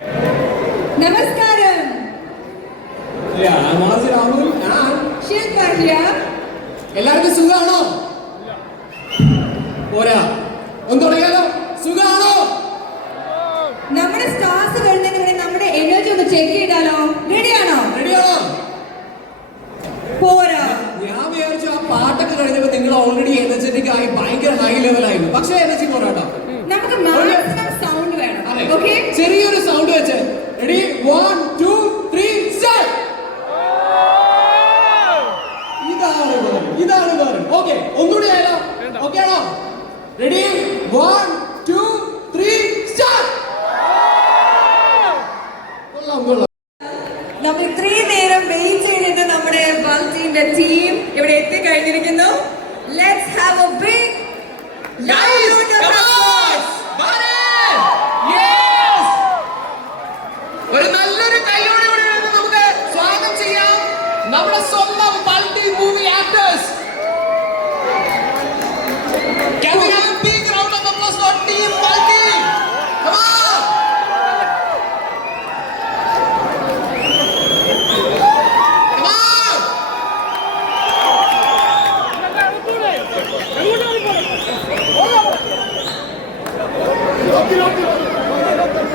നമസ്കാരം. എല്ലാവർക്കും സുഖാണോ? പോരാ, ഒന്ന് തുടങ്ങിയാലോ? സുഖാണോ? നമ്മുടെ സ്റ്റാർസ് വരുന്നതിന് മുന്നേ നമ്മുടെ എനർജി ഒന്ന് ചെക്ക് ചെയ്താലോ? റെഡിയാണോ? റെഡിയാണോ? പോരാ. ഞാൻ വിചാരിച്ചു ആ പാട്ടൊക്കെ കഴിഞ്ഞപ്പോ നിങ്ങൾ ഓൾറെഡി എനർജറ്റിക് ആയി ഭയങ്കര ഹൈ ലെവലായിരുന്നു. പക്ഷേ എനർജി പോരാട്ടോ. നമുക്ക് മാക്സിമം സൗണ്ട് വേണം. ഓക്കേ, ചെറിയൊരു സൗണ്ട് വെച്ച് റെഡി 1 2 3 സ്റ്റാർട്ട്. ഇതാണ് വേറെ. ഓക്കെ, ഒന്നുകൂടി ആയാലോ? ഓക്കെ ആണോ? Ready 1 2 3 start. നമ്മൾ ഇത്രയും നേരം വെയിറ്റ് ചെയ്തിട്ട് നമ്മുടെ ബൾട്ടീന്റെ ടീം ഇവിടെ എത്തിക്കഴിഞ്ഞിരിക്കുന്നു. ലെറ്റ്സ് ഹാവ് എ ബിഗ് ഒരു നല്ലൊരു കൈയോടെ നമുക്ക് സ്വാഗതം ചെയ്യാം നമ്മുടെ സ്വന്തം multi movie actors. Can we have a big round of applause for Team Multi? Come on! Come on!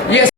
Yes.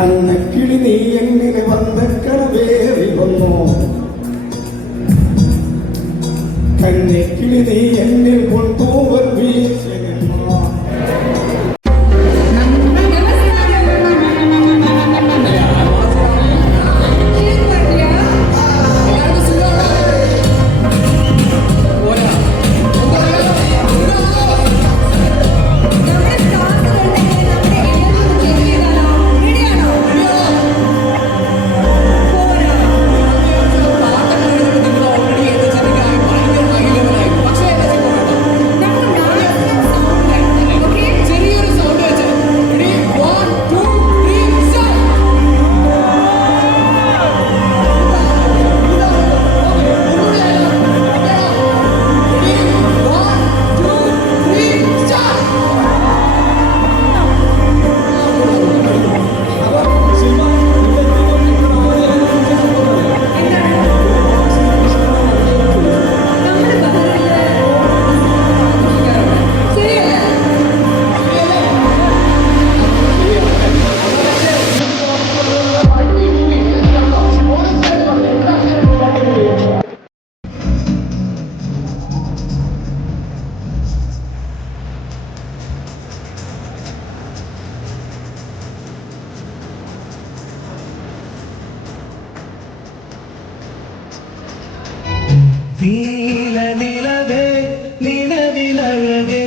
അന്നക്കിളി നീ എങ്ങനെ വന്നക്കടവേറി വന്നോ, കന്നിക്കിളി നീ എന്നിൽ കൊണ്ടോവർ വീശെന്നോ. നീലനിലവേ നിലവിലഴകേ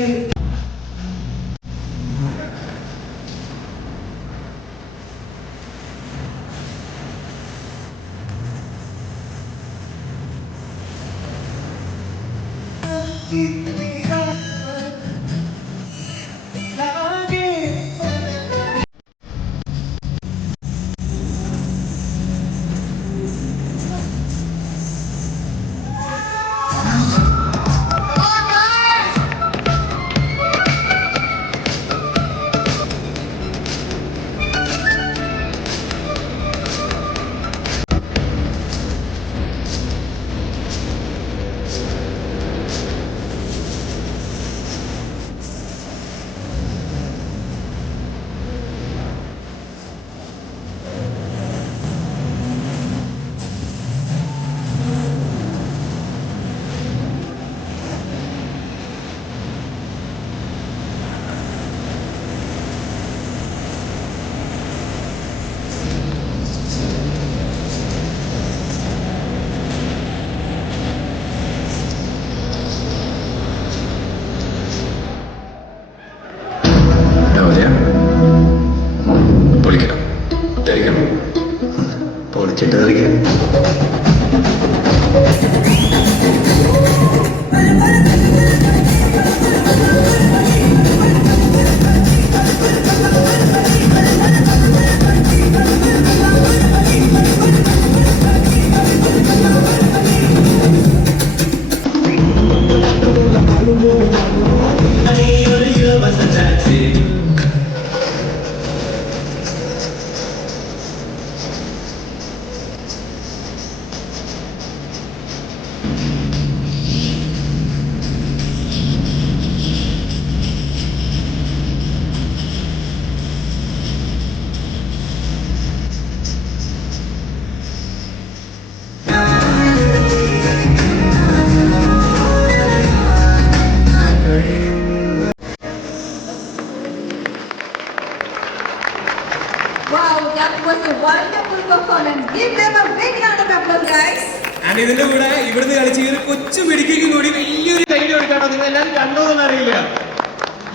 Wow, that was a wonderful performance. Give them a big round of applause, guys. And ഇതിന്റെ കൂടെ ഇവിടുന്ന് കളിച്ച ഈ ഒരു കൊച്ചു മിടുക്കിക്ക് കൂടി വലിയൊരു കൈ കൊടുക്കാട്ടോ. നിങ്ങൾ എല്ലാവരും കണ്ടോന്ന് അറിയില്ല.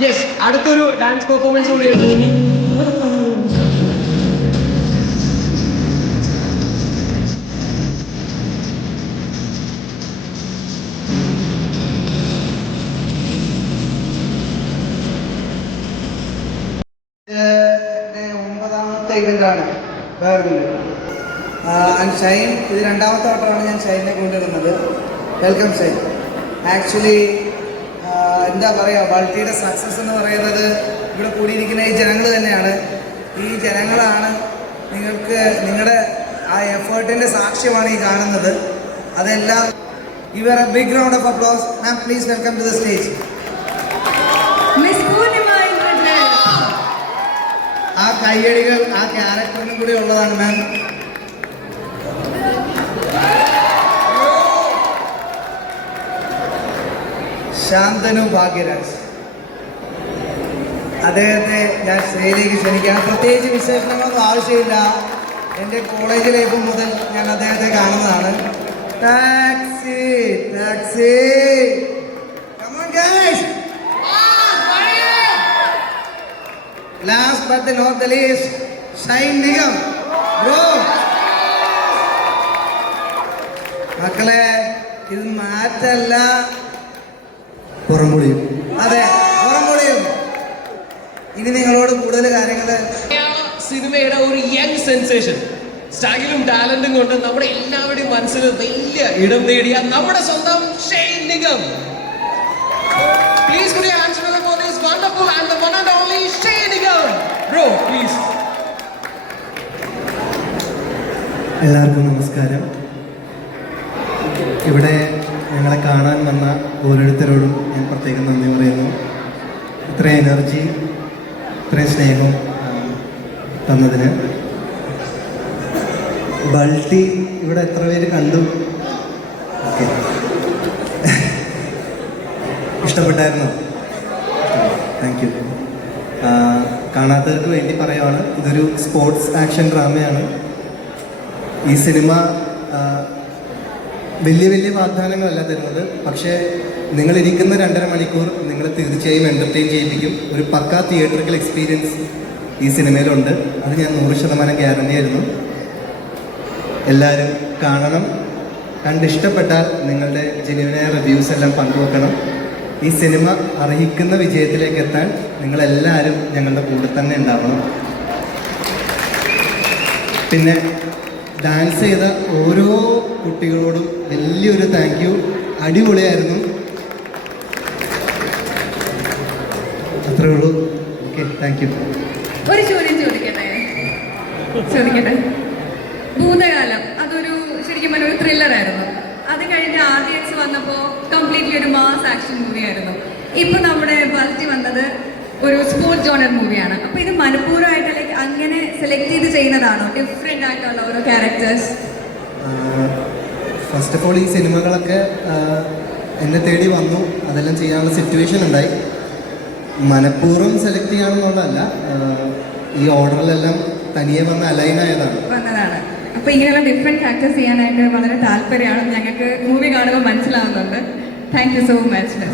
യെസ്, അടുത്തൊരു ഡാൻസ് പെർഫോമൻസ് കൂടിയാണ്. ഒമ്പതാമത്തെ ഇവൻ്റാണ് വേറെ ആൻഡ് ഷൈൻ ഇത് രണ്ടാമത്തെ വട്ടമാണ് ഞാൻ ഷൈനെ കൊണ്ടുവരുന്നത്. വെൽക്കം ഷൈൻ. ആക്ച്വലി എന്താ പറയുക, ബൾട്ടിയുടെ സക്സസ് എന്ന് പറയുന്നത് ഇവിടെ കൂടിയിരിക്കുന്ന ഈ ജനങ്ങൾ തന്നെയാണ്. ഈ ജനങ്ങളാണ് നിങ്ങൾക്ക് നിങ്ങളുടെ ആ എഫേർട്ടിൻ്റെ സാക്ഷ്യമാണ് ഈ കാണുന്നത്. അതെല്ലാം you are a big round of applause. Ma'am please welcome to the stage. Miss Poonima Indra. ആ കയ്യടികൾ ആ ക്യാരക്ടറിനും കൂടി ഉള്ളതാണ് മാം. ശാന്തനു ഭാഗ്യരാജ്, അദ്ദേഹത്തെ ഞാൻ സ്റ്റേജിലേക്ക് ക്ഷണിക്കാം. പ്രത്യേകിച്ച് വിശേഷണങ്ങളൊന്നും ആവശ്യമില്ല. എൻ്റെ കോളേജ് ലൈഫ് മുതൽ ഞാൻ അദ്ദേഹത്തെ കാണുന്നതാണ്. Taxi taxi come on guys. Last but not the least, Shine Nigam. Bro. മക്കളെ, ഇത് മാറ്റല്ല, പുറംപൊളിയും. അതെ, പുറംപൊളിയും. ഇനി നിങ്ങളോട് കൂടുതൽ കാര്യങ്ങൾ. സിനിമയുടെ ഒരു യങ് സെൻസേഷൻ, സ്റ്റൈലും ടാലന്റും കൊണ്ട് നമ്മുടെ എല്ലാവരുടെയും മനസ്സിൽ വലിയ ഇടം നേടിയ നമ്മുടെ സ്വന്തം Shine Nigam. Please put your hands together for this wonderful and the one and only Shane Nigam. Bro, please. എല്ലാവർക്കും നമസ്കാരം. ഇവിടെ ഞങ്ങളെ കാണാൻ വന്ന ഓരോരുത്തരോടും ഞാൻ പ്രത്യേകം നന്ദി പറയുന്നു. ഇത്രയും എനർജി, ഇത്രയും സ്നേഹം തന്നതിന്. ബൾട്ടി ഇവിടെ എത്ര പേര് കണ്ടു? ഓക്കെ, ഇഷ്ടപ്പെട്ടായിരുന്നോ? Thank you. കാണാത്തവർക്ക് വേണ്ടി പറയുവാണ്, ഇതൊരു സ്പോർട്സ് ആക്ഷൻ ഡ്രാമയാണ്. ഈ സിനിമ വലിയ വലിയ വാഗ്ദാനങ്ങളല്ല തരുന്നത്, പക്ഷേ നിങ്ങളിരിക്കുന്ന 2.5 മണിക്കൂർ നിങ്ങൾ തീർച്ചയായും എൻ്റർടൈൻ ചെയ്യിപ്പിക്കും. ഒരു പക്കാ തിയേറ്ററിക്കൽ എക്സ്പീരിയൻസ് ഈ സിനിമയിലുണ്ട്. അത് ഞാൻ 100% ഗ്യാരണ്ടി ആയിരുന്നു. എല്ലാവരും കാണണം. കണ്ടിഷ്ടപ്പെട്ടാൽ നിങ്ങളുടെ ജെന്യുവനായ റിവ്യൂസ് എല്ലാം പങ്കുവെക്കണം. ഈ സിനിമ അർഹിക്കുന്ന വിജയത്തിലേക്ക് എത്താൻ നിങ്ങളെല്ലാവരും ഞങ്ങളുടെ കൂടെ തന്നെ ഉണ്ടാവണം. പിന്നെ ഡാൻസ് ചെയ്ത ഓരോ കുട്ടികളോടും വലിയൊരു താങ്ക് യു. അടിപൊളിയായിരുന്നു. അത്രേ ഉള്ളൂ. Okay, thank you. ഒരു ചോദ്യം ചോദിക്കട്ടെ. ഭൂതകാലം അതൊരു ശരിക്കും പറഞ്ഞ ഒരു ത്രില്ലറായിരുന്നു. അത് കഴിഞ്ഞ് ആദ്യമായിട്ട് വന്നപ്പോൾ കംപ്ലീറ്റ്ലി ഒരു മാസ് ആക്ഷൻ മൂവിയായിരുന്നു. ഇപ്പൊ നമ്മുടെ ബൾട്ടി വന്നത് ഒരു സ്പോർട്സ് ജോണർ മൂവിയാണ്. അപ്പൊ ഇത് മനഃപൂർവ്വമായിട്ട് അല്ലെങ്കിൽ അങ്ങനെ സെലക്ട് ചെയ്ത് ചെയ്യുന്നതാണോ, ഡിഫറെൻ്റ് ആയിട്ടുള്ള ഓരോ ക്യാരക്ടേഴ്സ്? ഫസ്റ്റ് ഓഫ് ഓൾ ഈ സിനിമകളൊക്കെ എന്നെ തേടി വന്നു. അതെല്ലാം ചെയ്യാനുള്ള സിറ്റുവേഷൻ ഉണ്ടായി. മനഃപൂർവ്വം സെലക്ട് ചെയ്യാമെന്നുള്ളതല്ല, ഈ ഓർഡറിലെല്ലാം തനിയെ വന്ന് അലൈനായതാണ് വന്നതാണ്. അപ്പൊ ഇങ്ങനെയുള്ള ഡിഫറെന്റ് ക്യാരക്ടേഴ്സ് ചെയ്യാനായിട്ട് വളരെ താല്പര്യമാണ്. ഞങ്ങൾക്ക് മൂവി കാണുമ്പോൾ മനസ്സിലാവുന്നുണ്ട്. Thank you so much.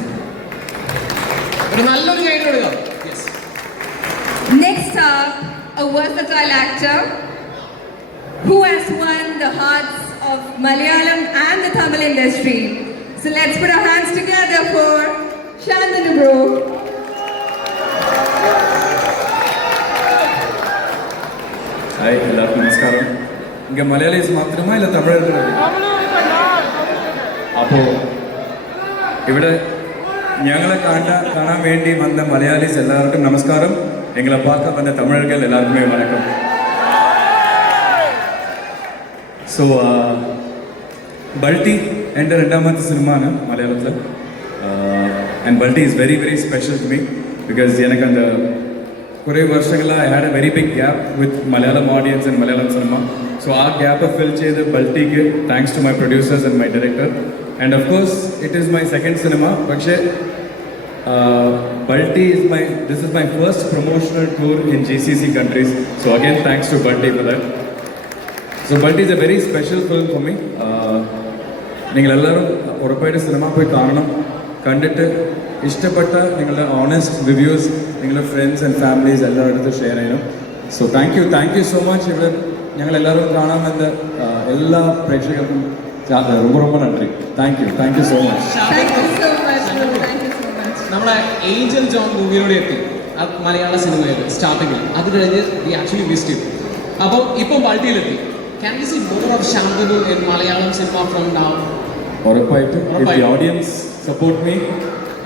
നല്ലൊരു കൈ കൊടുക്കാം. Next up, a versatile actor who has won won the hearts of Malayalam and the Tamil industry. So let's put our hands together for Shantanu bro. Hi എല്ലാവർക്കും നമസ്കാരം. ഇங்கே മലയാളീസ് മാത്രമേ ഇല്ല തമിഴர்கள் അപ്പോൾ ഇവിടെ ഞങ്ങളെ കാണാൻ വേണ്ടി വന്ന മലയാളീസ് എല്ലാവർക്കും നമസ്കാരം. എങ്ങളെ பார்க்க വന്ന തമിഴர்கள் എല്ലാവർക്കുമേ വണക്കം. സോ ബൾട്ടി എൻ്റെ രണ്ടാമത്തെ സിനിമയാണ് മലയാളത്തിൽ. And Balti is very very special to me because എനിക്ക് அந்த കുറേ വർഷങ്ങളായി I had a very big gap with Malayalam audience and Malayalam cinema. So ആ ഗ്യാപ്പ് ഫിൽ ചെയ്ത് ബൾട്ടിക്ക് thanks to my producers and my director. And of course it is my second cinema. പക്ഷേ Balti is this is my first promotional tour in GCC countries. So again, thanks to Balti for that. So Balti is a very special film for me. നിങ്ങൾ എല്ലാവരും ഉറപ്പായിട്ട് cinema പോയി കാണണം. കണ്ടിട്ട് ഇഷ്ടപ്പെട്ട നിങ്ങളുടെ honest reviews നിങ്ങളുടെ ഫ്രണ്ട്സ് ആൻഡ് ഫാമിലീസ് എല്ലാവരുടെ അടുത്ത് ഷെയർ ചെയ്യണം. So thank you so much. ഇവിടെ ഞങ്ങൾ എല്ലാവരും കാണാമെന്ന് എല്ലാ പ്രേക്ഷകർക്കും ரொம்ப ரொம்ப നന്ദി. Thank you so much. Thank you so much. Thank you so much. നമ്മളെ ഏഞ്ചൽ ജോൺ മൂവിയിലൂടെ എത്തി മലയാള സിനിമയിൽ സ്റ്റാർട്ടിങ്ങിൽ. അത് കഴിഞ്ഞ് വി ആക്ച്വലി വിസിറ്റ് ചെയ്തു. അപ്പം ഇപ്പം ബൾട്ടിയിലെത്തി. Can we see more of Shantanu in Malayalam cinema from now? ഉറപ്പായിട്ടും if the audience support me,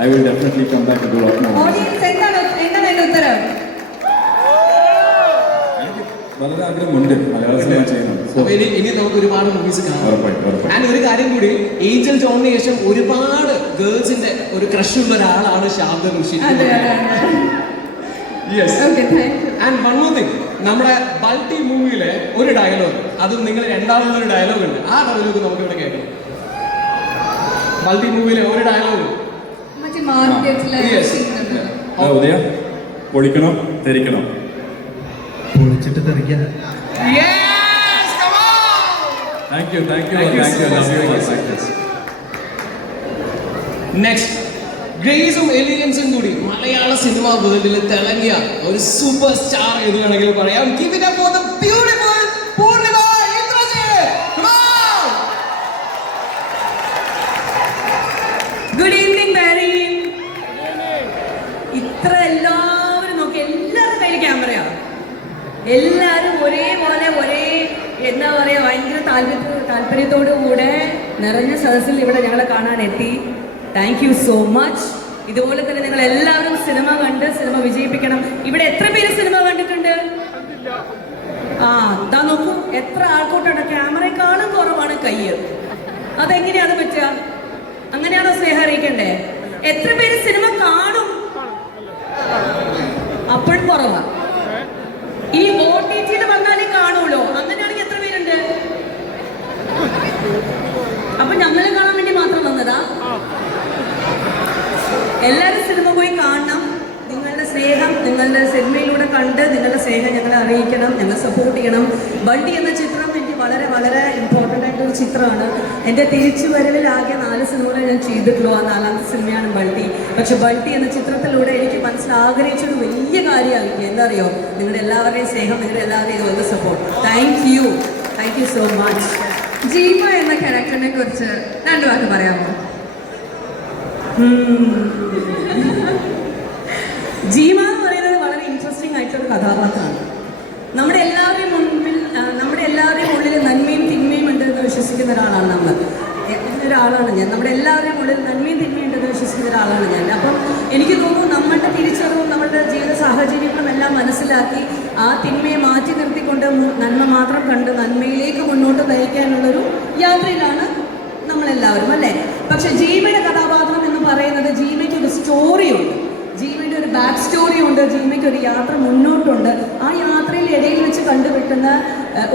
I will definitely come back to do a lot more. Audience എന്താണ് അതിന്റെ ഉത്തരം? എനിക്ക് വളരെ ആഗ്രഹമുണ്ട് മലയാള സിനിമ ചെയ്യണം. So അപ്പൊ ഇനി നമുക്ക് ഒരുപാട് മൂവീസ് കാണാം. ഉറപ്പായിട്ടും. ആൻഡ് ഒരു കാര്യം കൂടി, ഏഞ്ചൽ ജോണിന് ശേഷം ഒരുപാട് ഗേൾസിന്റെ ഒരു ക്രഷ് ഉള്ള ഒരാളാണ് ശാന്തനു. അതെ. Yes. Okay, thank you. And one more thing, നമ്മുടെ ബൾട്ടി മൂവിയിലെ ഒരു ഡയലോഗ്, അതും നിങ്ങൾ രണ്ടാമതൊരു ഡയലോഗ് ഉണ്ട്. ആ ഡയലോഗ് നമുക്ക് ഇവിടെ കേൾക്കാം. ബൾട്ടി മൂവിയിലെ ഒരു ഡയലോഗ്. മറ്റേ മാർക്കറ്റിലെ Yes. ഉദയ പൊളിക്കണം തെരിക്കണം. പൊളിച്ചിട്ട് തെറിക്കാൻ. Yes, come on. Thank you. Thank you so much. Next, ഗ്രേസും എലിഗൻസും കൂടി മലയാള സിനിമ വേൾഡിൽ തിളങ്ങിയ ഒരു സൂപ്പർ സ്റ്റാർ എന്ന് വേണമെങ്കിൽ പറയാം. Give it up for the beautiful Poornima Indrajit. Come on. Good evening, Barry. ഇത്ര എല്ലാവരും നോക്കി, എല്ലാവരുടെ കയ്യിൽ ക്യാമറയാണ്. എല്ലാവരും ഒരേപോലെ എന്താ പറയുക, ഭയങ്കര താല്പര്യത്തോടു കൂടെ നിറഞ്ഞ സദസ്സിൽ ഇവിടെ ഞങ്ങളെ കാണാൻ എത്തി. Thank you so much. ഇതുപോലെ തന്നെ നിങ്ങൾ എല്ലാവരും സിനിമ കണ്ട് സിനിമ വിജയിപ്പിക്കണം. ഇവിടെ എത്ര പേര് സിനിമ കണ്ടിട്ടുണ്ട്? ഇതാ നോക്കൂ, എത്ര ആൾക്കൂട്ടുണ്ട്. ക്യാമറയെക്കാളും കുറവാണ് കയ്യ്. അതെങ്ങനെയാണ് പറ്റുക? അങ്ങനെയാണോ സ്നേഹം അറിയിക്കണ്ടേ? എത്ര പേര് സിനിമ കാണും? അപ്പോഴും കുറവാ. ഈ OTT-യിൽ വന്നാലേ കാണുള്ളൂ. അങ്ങനെയാണെങ്കിൽ എത്ര പേരുണ്ട്? അപ്പൊ ഞങ്ങളെ കാണാൻ വേണ്ടി മാത്രം വന്നതാ? എല്ലാവരും സിനിമ പോയി കാണണം. നിങ്ങളുടെ സ്നേഹം നിങ്ങളുടെ സിനിമയിലൂടെ കണ്ട് നിങ്ങളുടെ സ്നേഹം ഞങ്ങളെ അറിയിക്കണം, ഞങ്ങൾ സപ്പോർട്ട് ചെയ്യണം. ബൾട്ടി എന്ന ചിത്രം എനിക്ക് വളരെ വളരെ ഇമ്പോർട്ടൻ്റ് ആയിട്ടൊരു ചിത്രമാണ്. എൻ്റെ തിരിച്ചുവരവിൽ ആകെ 4 സിനിമകളെ ഞാൻ ചെയ്തിട്ടുള്ളൂ. ആ 4ാമത്തെ സിനിമയാണ് ബൾട്ടി. പക്ഷെ ബൾട്ടി എന്ന ചിത്രത്തിലൂടെ എനിക്ക് ആഗ്രഹിച്ചൊരു വലിയ കാര്യമാണ് എന്താ അറിയോ? നിങ്ങളുടെ എല്ലാവരുടെയും സ്നേഹം, നിങ്ങളുടെ എല്ലാവരുടെയും ഇതുപോലെ support. Thank you so much. ജീവ എന്ന ക്യാരക്ടറിനെ കുറിച്ച് 2 വാക്ക് പറയാമോ? ജീവ എന്ന് പറയുന്നത് വളരെ ഇൻട്രസ്റ്റിംഗ് ആയിട്ടൊരു കഥാപാത്രമാണ്. നമ്മുടെ എല്ലാവരുടെയും ഉള്ളിൽ നന്മയും തിന്മയും ഉണ്ടെന്ന് വിശ്വസിക്കുന്ന ഒരാളാണ് ഞാൻ. നമ്മുടെ എല്ലാവരുടെയും ഉള്ളിൽ നന്മയും തിന്മയും ഉണ്ടെന്ന് വിശ്വസിക്കുന്ന ഒരാളാണ് ഞാൻ. അപ്പം എനിക്ക് തോന്നുന്നു നമ്മളുടെ തിരിച്ചറിവും നമ്മളുടെ ജീവിത സാഹചര്യങ്ങളും എല്ലാം മനസ്സിലാക്കി ആ തിന്മയെ മാറ്റി നിർത്തിക്കൊണ്ട് നന്മ മാത്രം കണ്ട് നന്മയിലേക്ക് മുന്നോട്ട് നയിക്കാനുള്ളൊരു യാത്രയിലാണ് നമ്മളെല്ലാവരും, അല്ലേ? പക്ഷെ ജീവയുടെ കഥാപാത്രം എന്ന് പറയുന്നത് ജീവയ്ക്ക് ഒരു സ്റ്റോറിയുണ്ട്, ജീവയുടെ ഒരു ബാക്ക് സ്റ്റോറി ഉണ്ട്, ജീവയ്ക്ക് ഒരു യാത്ര മുന്നോട്ടുണ്ട്. ആ യാത്രയിൽ ഇടയിൽ വെച്ച് കണ്ടുകിട്ടുന്ന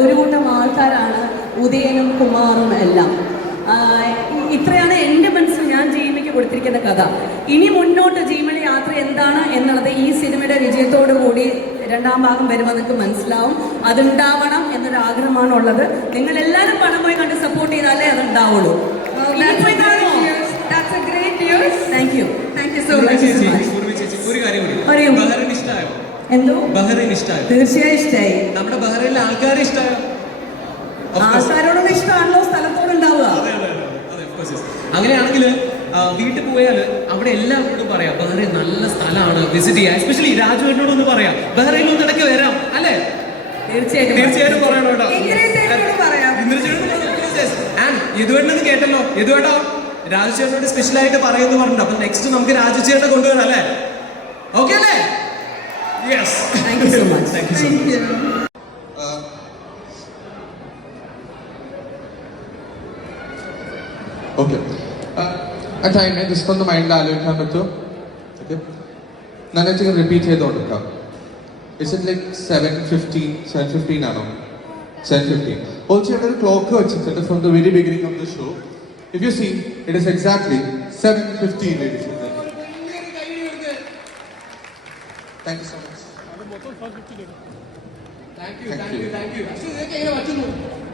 ഒരു കൂട്ടം ആൾക്കാരാണ് ഉദയനും കുമാറും എല്ലാം. ഇത്രയാണ് എൻ്റെ മനസ്സിൽ ഞാൻ ജീവയ്ക്ക് കൊടുത്തിരിക്കുന്ന കഥ. ഇനി മുന്നോട്ട് ജീവയുടെ യാത്ര എന്താണ് എന്നുള്ളത് ഈ സിനിമയുടെ വിജയത്തോടു കൂടി 2ാം ഭാഗം വരുമ്പോൾ നിങ്ങൾക്ക് മനസ്സിലാവും. അതുണ്ടാവണം എന്നൊരാഗ്രഹമാണുള്ളത്. നിങ്ങൾ എല്ലാവരും പണം പോയി കണ്ട് സപ്പോർട്ട് ചെയ്താലേ അതുണ്ടാവുള്ളൂ. ഒരു കാര്യം കൂടി, ബഹ്റൈൻ ഇഷ്ടമായോ? എന്തോ ബഹ്റൈൻ ഇഷ്ടമായോ? തീർച്ചയായും ഇഷ്ടമായി. നമ്മുടെ ബഹ്റൈനിലെ ആൾക്കാരെ ഇഷ്ടമായോ? ആൾക്കാരോടുള്ള ഇഷ്ടമാണല്ലോ സ്ഥലത്തോടുണ്ടാവുക. അങ്ങനെയാണെങ്കിൽ വീട്ടിൽ പോയാൽ അവിടെ എല്ലാവരോടും പറയാം ബഹ്റൈൻ നല്ല സ്ഥലമാണ്, വിസിറ്റ് ചെയ്യാം. എസ്പെഷ്യലി രാജുവിനോടൊന്ന് പറയാം ബഹ്റൈനിൽ ഒന്ന് ഇടയ്ക്ക് വരാം അല്ലേ? തീർച്ചയായിട്ടും പറയണം കേട്ടോ. യദുവേട്ടനൊന്ന് കേട്ടല്ലോ, യദുവേട്ടോ രാജുചേട്ടനോട് സ്പെഷ്യൽ ആയിട്ട് പറയുമെന്ന് പറഞ്ഞിട്ടുണ്ട്. അപ്പൊ നെക്സ്റ്റ് നമുക്ക് രാജുചേട്ടനെ കൊണ്ടുവരാം അല്ലേ? ഓക്കെ അല്ലേ? Yes, thank you so much. Okay, ആ ടൈമിൽ ജസ്റ്റ് ഒന്ന് മൈൻഡിൽ ആലോചിക്കാൻ പറ്റുമോ? ഓക്കെ, നന്നായിട്ട് റിപ്പീറ്റ് ചെയ്തുകൊണ്ടിരിക്കാം. ഇസ് ഇറ്റ് ലൈക്ക് 7:15 ആണോ? 7:15. ഓൾസോ ഇവിടെ ഒരു ക്ലോക്ക് വെച്ചിട്ടുണ്ട് from the very beginning of the show. If you see it is exactly 7:15. Thank you so much.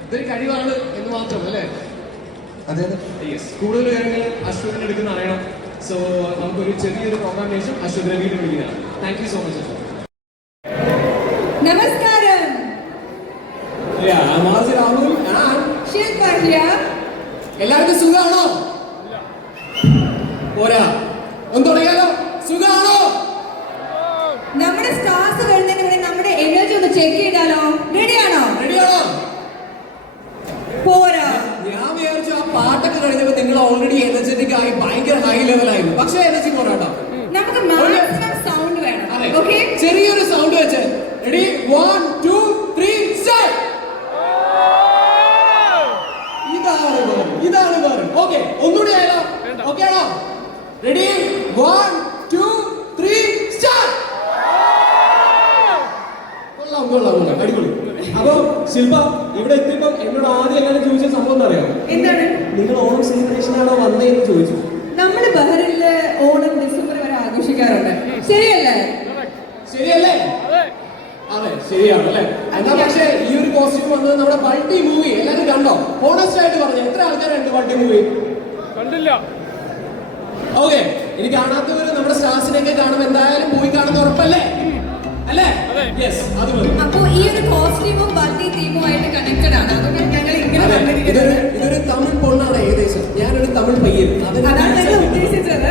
ഇതൊരു കഴിവാണ് എന്ന് മാത്രം അല്ലേ? അതെ, കൂടുതൽ കാര്യങ്ങൾ അശ്വതിന് എടുക്കുന്ന അറിയണം. സോ നമുക്കൊരു ചെറിയൊരു പ്രോഗ്രാമിന് ശേഷം അശ്വതിനെ വീട്ടിൽ വിളിക്കുന്നതാണ്. Thank you so much. നമസ്കാരം. എല്ലാവർക്കും സുഖാണോ? പോരാ, ഒന്ന് തുടങ്ങിയാലോ? സുഖാണോ? നമ്മുടെ സ്റ്റാർസ് വരുന്നതിന് മുന്നേ നമ്മുടെ എനർജി ഒന്ന് ചെക്ക് ചെയ്താലോ? റെഡിയാണോ? പോരാ. ഞാൻ വിചാരിച്ചു ആ പാട്ടൊക്കെ കഴിഞ്ഞപ്പോ നിങ്ങൾ ഓൾറെഡി എനർജറ്റിക് ആയി ഭയങ്കര ഹൈ ലെവലായിരുന്നു. പക്ഷേ എനർജി പോരാട്ടോ. നമുക്ക് മാക്സിമം സൗണ്ട് വേണം. ഓക്കെ, ചെറിയൊരു സൗണ്ട് വെച്ച് റെഡി 1 2 3 സ്റ്റാർട്ട്. ഇതാണ് വേറെ. ഓക്കെ, ഒന്നുകൂടി ആയാലോ? ഓക്കെ ആണോ? Ready 1 2 3 start. കൊള്ളാം, അടിപൊളി. അപ്പൊ ശില്പ ഇവിടെ എത്തിയപ്പോ എന്നോട് ആദ്യം എല്ലാവരും ചോദിച്ച സംഭവം എന്താ അറിയാം? എന്താണ്? നിങ്ങൾ ഓണം സെലിബ്രേഷൻ ആണോ വന്നേന്ന് ചോദിച്ചു. നമ്മള് ബഹ്റിനില് ഓണം ഡിസംബർ വരെ ആഘോഷിക്കാറുണ്ട്. ശരിയല്ലേ? അതെ, ശരിയാണ് അല്ലേ? എന്നാ പക്ഷേ ഈ ഒരു കോസ്റ്റ്യൂം വന്നത് നമ്മുടെ ബൾട്ടി മൂവി എല്ലാവരും കണ്ടോ? ഹോണസ്റ്റ് ആയിട്ട് പറഞ്ഞു, എത്ര ആൾക്കാരുണ്ട് ബൾട്ടി മൂവി? കണ്ടില്ല. ഓക്കെ, ഇനി കാണാത്തവര് നമ്മുടെ സ്റ്റാർസിനെയൊക്കെ കാണുമ്പോൾ എന്തായാലും പോയി കാണുന്ന ഉറപ്പല്ലേ? അല്ലേ? യെസ്, അത് മതി. അപ്പോ ഈ ഒരു കോസ്റ്റ്യൂമും ബൾട്ടി തീമുമായിട്ട് കണക്റ്റഡ് ആണ്. അതുകൊണ്ട് ഞങ്ങൾ ഇങ്ങനെ ഇതൊരു തമിഴ് പൊണ്ണാണ് ഏകദേശം. ഞാനൊരു തമിഴ് പയ്യൻ. അതാണ് ഞങ്ങൾ ഉദ്ദേശിച്ചത്.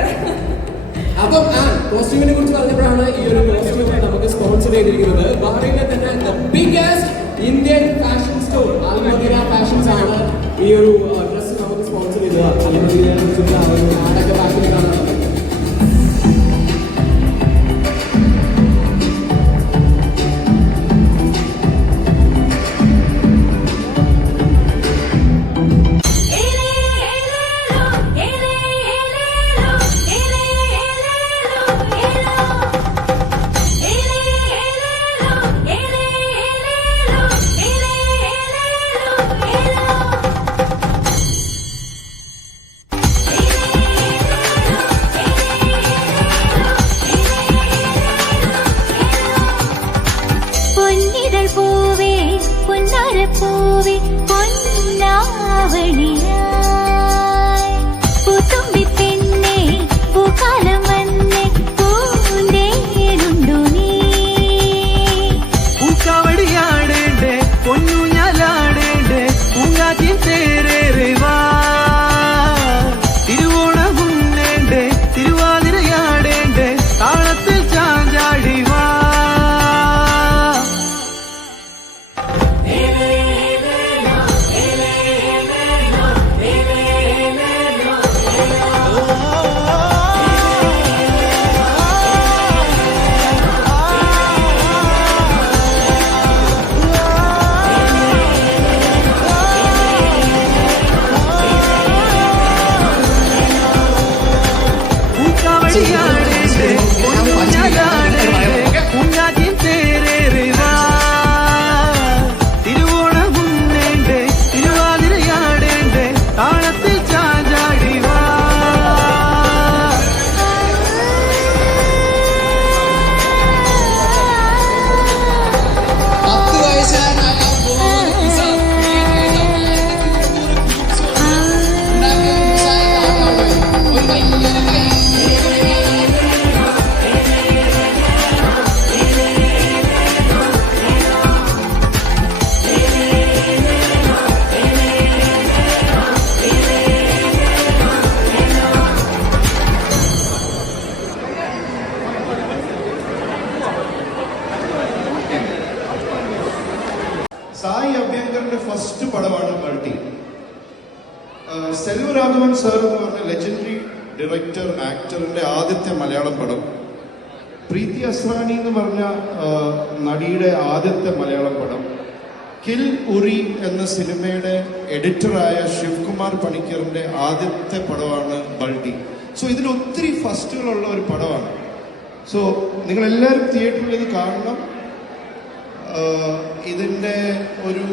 അപ്പം കോസ്റ്റ്യൂമിനെ കുറിച്ച് പറഞ്ഞപ്പോഴാണ് ഈ ഒരു കോസ്റ്റ്യൂം നമുക്ക് സ്പോൺസർ ചെയ്തിരിക്കുന്നത് ബഹ്റൈനിലെ തന്നെ biggest Indian fashion store Al Madina fashions ആണ് ഈ ഒരു ഡ്രസ്സ് നമുക്ക് സ്പോൺസർ ചെയ്തത്. അൽമദീനയെ കുറിച്ചുള്ള ആടൊക്കെ ബാക്കിൽ കാണാറുണ്ട്. സാർ എന്ന് പറഞ്ഞ ലെജൻഡറി ഡയറക്ടർ ആക്ടറിന്റെ ആദ്യത്തെ മലയാളം പടം, പ്രീതി അസ്രാനി എന്ന് പറഞ്ഞ നടിയുടെ ആദ്യത്തെ മലയാളം പടം, കിൽ ഉറി എന്ന സിനിമയുടെ എഡിറ്ററായ ശിവകുമാർ പണിക്കറിന്റെ ആദ്യത്തെ പടമാണ് ബൾട്ടി. സോ ഇതിൽ ഒത്തിരി ഫസ്റ്റുകളുള്ള ഒരു പടമാണ്. സോ നിങ്ങളെല്ലാവരും തിയേറ്ററിൽ ഇത് കാണണം. ഇതിൻ്റെ ഒരു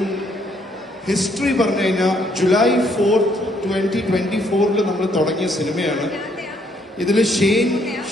ഹിസ്റ്ററി പറഞ്ഞു കഴിഞ്ഞാൽ ജൂലൈ 4, 2024 നമ്മൾ തുടങ്ങിയ സിനിമയാണ്. ഇതിൽ